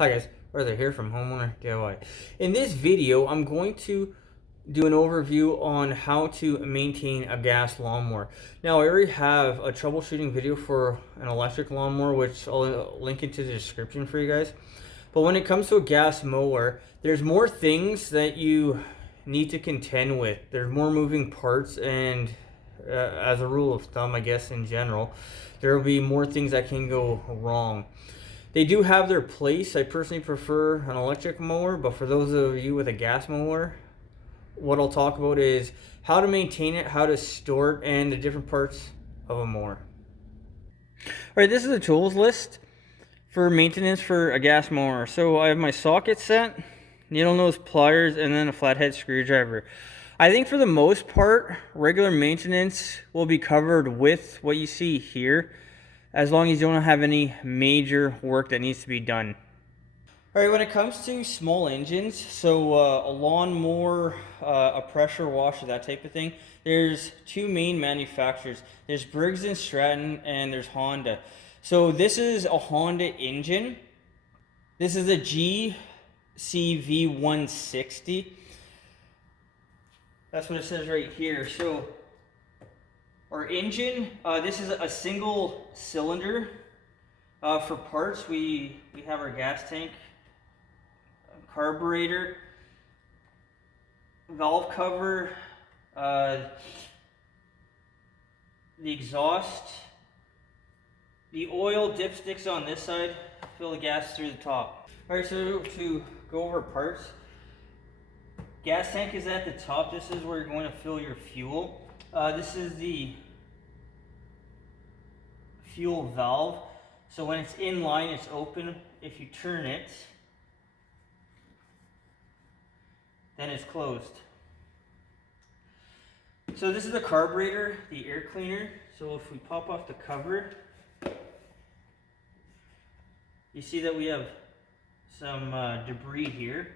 Hi guys, Arthur here from Homeowner DIY. In this video, I'm going to do an overview on how to maintain a gas lawnmower. Now, I already have a troubleshooting video for an electric lawnmower, which I'll link into the description for you guys. But when it comes to a gas mower, there's more things that you need to contend with. There's more moving parts, and as a rule of thumb, I guess in general, there will be more things that can go wrong. They do have their place. I personally prefer an electric mower, but for those of you with a gas mower, what I'll talk about is how to maintain it, how to store it, and the different parts of a mower. Alright, this is a tools list for maintenance for a gas mower. So I have my socket set, needle nose pliers, and then a flathead screwdriver. I think for the most part, regular maintenance will be covered with what you see here, as long as you don't have any major work that needs to be done. Alright, when it comes to small engines, so a lawnmower, a pressure washer, that type of thing, there's two main manufacturers. There's Briggs & Stratton and there's Honda. So this is a Honda engine. This is a GCV160. That's what it says right here. So our engine, this is a single cylinder. For parts, we have our gas tank, carburetor, valve cover, the exhaust, the oil dipsticks on this side, fill the gas through the top. Alright, so to go over parts, gas tank is at the top. This is where you're going to fill your fuel. This is the fuel valve. So when it's in line, it's open. If you turn it, then it's closed. So this is the carburetor, the air cleaner. So if we pop off the cover, you see that we have some debris here.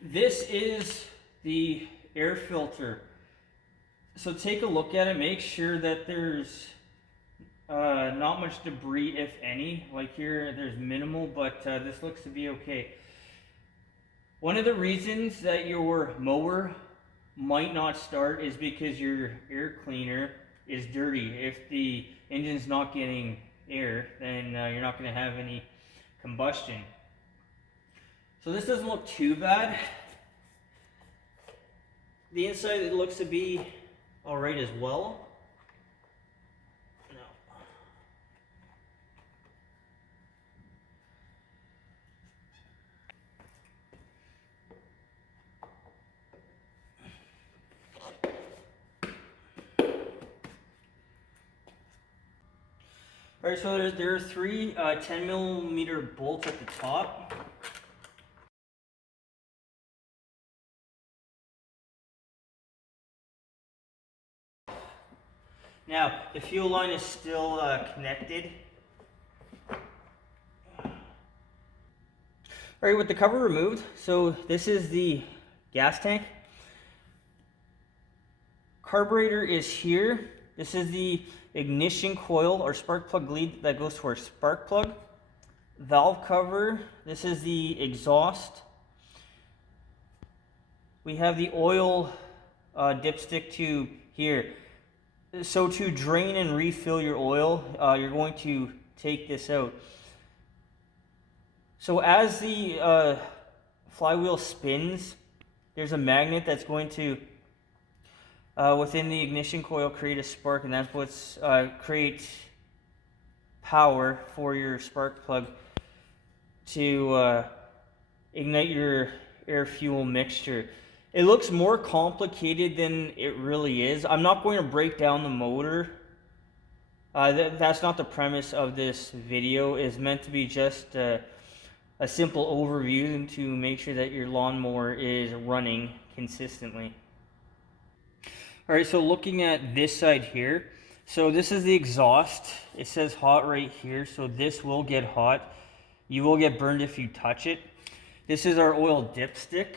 This is the air filter. So take a look at it, make sure that there's not much debris, if any. Like here, there's minimal, but this looks to be okay. One of the reasons that your mower might not start is because your air cleaner is dirty. If the engine's not getting air, then you're not going to have any combustion. So this doesn't look too bad. The inside, it looks to be alright as well. No. Alright, so there are three 10mm bolts at the top. Now, the fuel line is still connected. Alright, with the cover removed, so this is the gas tank. Carburetor is here. This is the ignition coil or spark plug lead that goes to our spark plug. Valve cover, this is the exhaust. We have the oil dipstick tube here. So to drain and refill your oil, you're going to take this out. So as the flywheel spins, there's a magnet that's going to, within the ignition coil, create a spark, and that's what's creates power for your spark plug to ignite your air-fuel mixture. It looks more complicated than it really is. I'm not going to break down the motor. That's not the premise of this video. It's meant to be just a simple overview to make sure that your lawnmower is running consistently. Alright, so looking at this side here, so this is the exhaust. It says hot right here, so this will get hot. You will get burned if you touch it. This is our oil dipstick.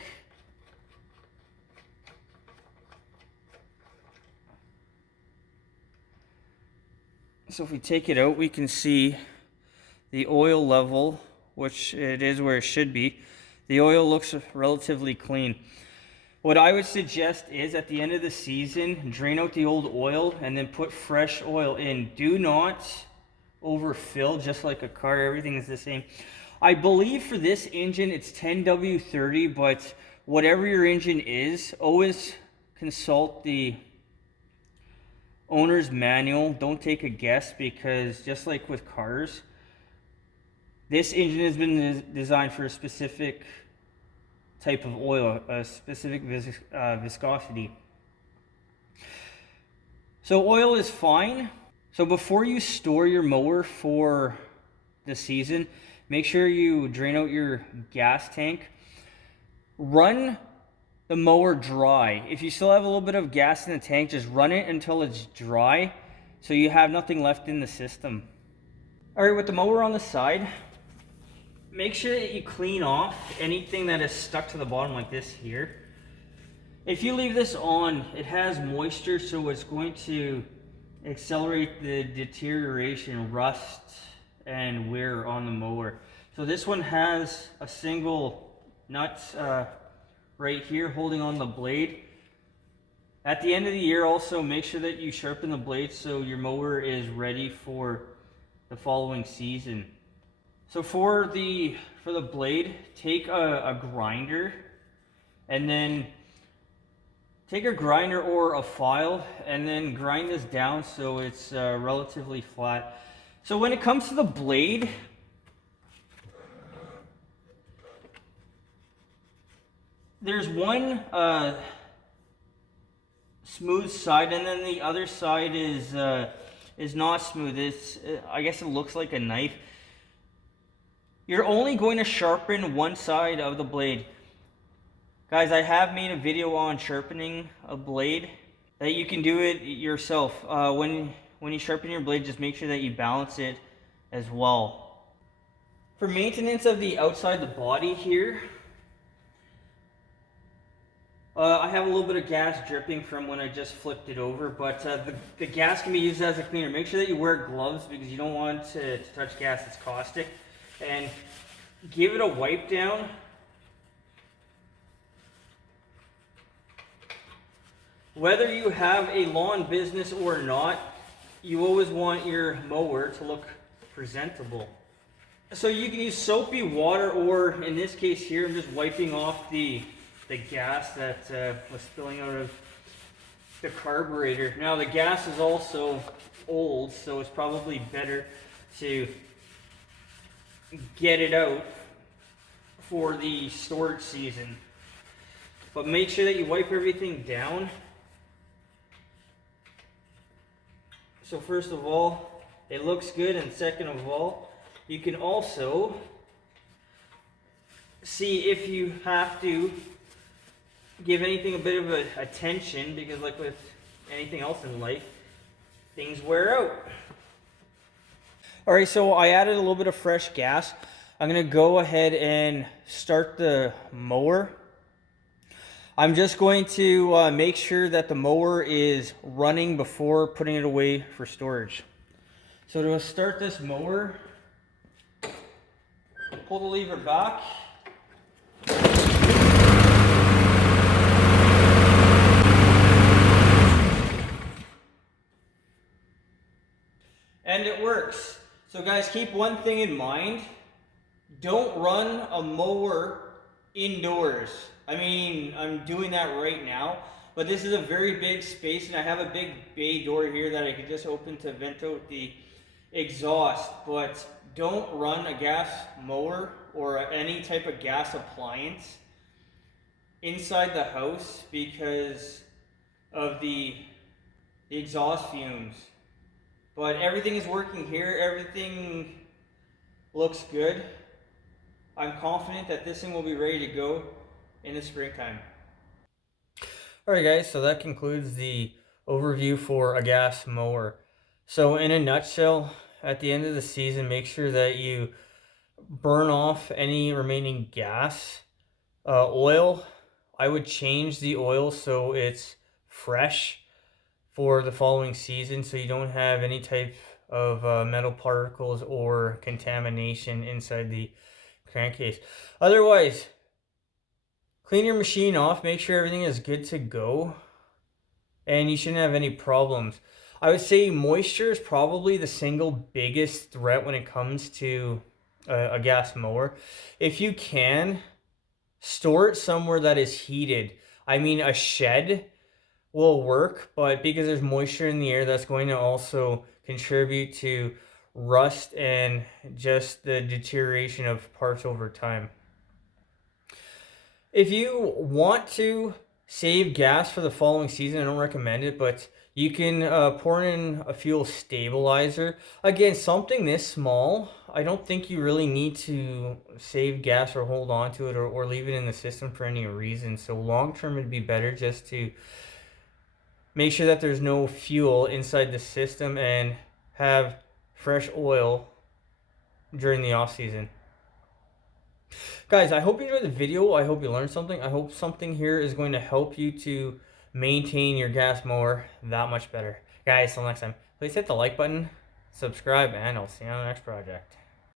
So if we take it out, we can see the oil level, which it is where it should be. The oil looks relatively clean. What I would suggest is at the end of the season, drain out the old oil and then put fresh oil in. Do not overfill, just like a car. Everything is the same. I believe for this engine it's 10W30, but whatever your engine is, always consult the owner's manual. Don't take a guess, because just like with cars, this engine has been designed for a specific type of oil, a specific viscosity. So oil is fine. So before you store your mower for the season, make sure you drain out your gas tank. Run the mower dry. If you still have a little bit of gas in the tank, just run it until it's dry so you have nothing left in the system. All right, with the mower on the side, make sure that you clean off anything that is stuck to the bottom like this here. If you leave this on, it has moisture, so it's going to accelerate the deterioration, rust, and wear on the mower. So this one has a single nut right here holding on the blade. At the end of the year, also make sure that you sharpen the blade so your mower is ready for the following season. So for the blade, take a grinder, and then take a grinder or a file and then grind this down so it's relatively flat. So when it comes to the blade, there's one smooth side, and then the other side is not smooth. It's I guess it looks like a knife. You're only going to sharpen one side of the blade. Guys, I have made a video on sharpening a blade that you can do it yourself. When you sharpen your blade, just make sure that you balance it as well. For maintenance of the outside the body here, I have a little bit of gas dripping from when I just flipped it over, but the gas can be used as a cleaner. Make sure that you wear gloves because you don't want to touch gas that's caustic. And give it a wipe down. Whether you have a lawn business or not, you always want your mower to look presentable. So you can use soapy water, or in this case here, I'm just wiping off the gas that was spilling out of the carburetor. Now the gas is also old, so it's probably better to get it out for the storage season. But make sure that you wipe everything down. So first of all, it looks good, and second of all, you can also see if you have to give anything a bit of attention, because like with anything else in life, things wear out. All right, so I added a little bit of fresh gas. I'm gonna go ahead and start the mower. I'm just going to make sure that the mower is running before putting it away for storage. So to start this mower, pull the lever back. And it works. So guys, keep one thing in mind. Don't run a mower indoors. I mean, I'm doing that right now, but this is a very big space, and I have a big bay door here that I can just open to vent out the exhaust. But don't run a gas mower or any type of gas appliance inside the house because of the exhaust fumes. But everything is working here. Everything looks good. I'm confident that this thing will be ready to go in the springtime. Alright guys, so that concludes the overview for a gas mower. So in a nutshell, at the end of the season, make sure that you burn off any remaining gas. Oil, I would change the oil so it's fresh for the following season, so you don't have any type of metal particles or contamination inside the crankcase. Otherwise, clean your machine off, make sure everything is good to go, and you shouldn't have any problems. I would say moisture is probably the single biggest threat when it comes to a gas mower. If you can, store it somewhere that is heated. I mean, a shed will work, but because there's moisture in the air, that's going to also contribute to rust and just the deterioration of parts over time. If you want to save gas for the following season, I don't recommend it, but you can pour in a fuel stabilizer. Again, something this small, I don't think you really need to save gas or hold on to it or leave it in the system for any reason. So long term, it'd be better just to make sure that there's no fuel inside the system and have fresh oil during the off season. Guys, I hope you enjoyed the video. I hope you learned something. I hope something here is going to help you to maintain your gas mower that much better. Guys, till next time, please hit the like button, subscribe, and I'll see you on the next project.